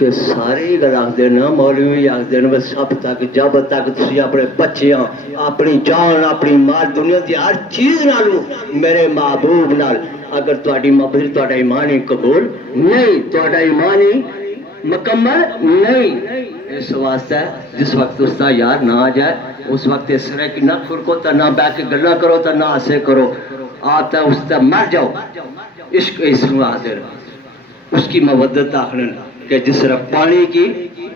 कि सारे ही गल आखते ना मौलवी आखते न सब तक जब तक तुम अपने बच्चियां अपनी जान अपनी माल दुनिया की हर चीज नालों मेरे महबूब नाल अगर तुहाडी मोहब्बत तुहाडा ईमान ही कबूल नहीं तुहाडा ईमान ही मुकम्मल नहीं इस वास्ते जिस वक्त उसका यार ना आ जाए उस वक्त इस तरह की ना खुरको तो ना बह के गल्ला करो तो ना हंसे करो आप तो उस तक मर जाओ इश्क इसमें हाजिर उसकी मवद्दत आखने कि जिस तरह पानी की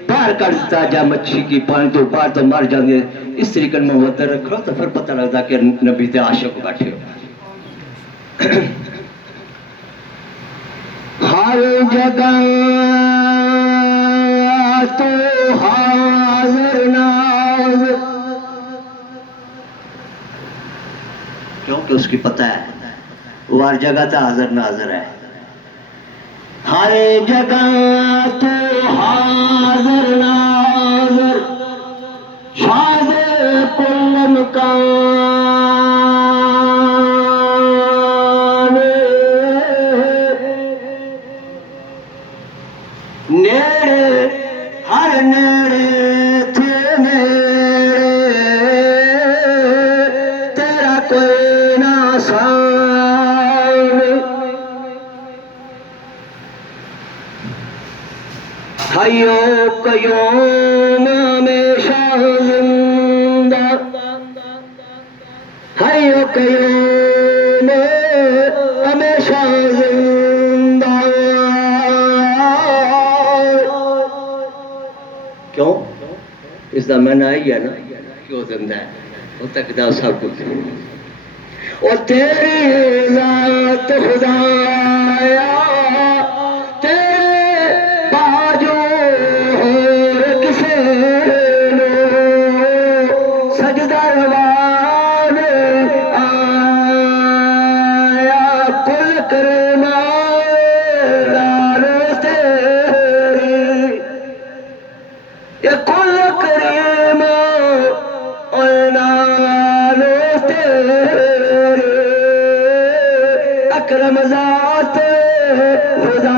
बाहर कर देता जा मच्छी की पानी तो बाहर तो मर जाती है इस तरीके मवद्दत रखो तो फिर पता लगता कि नबी ते आशिक बैठे हो हर जगह तो हाजिर नाज़िर क्योंकि उसकी पता है वो हर जगह तो हाजिर नाज़िर है हर जगह तो हाजिर नाज़िर शाद कुल मकान नेड़े हर नेड़े थे नेड़े तेरा कोई ना सामने हयो कयूम हमेशा जिंदा हयो कयूम हमेशा जिंदा क्यों इसका मैंने आई है ना क्यों जिंदा है वो तकदा सब कुछ और तेरी जात खुदाया तेरे बाजू और किसे लो सजदा रवान आया कुल करना लालो तेरी ये कुल करीम नालो तेरे अकरम ज़ात खुदा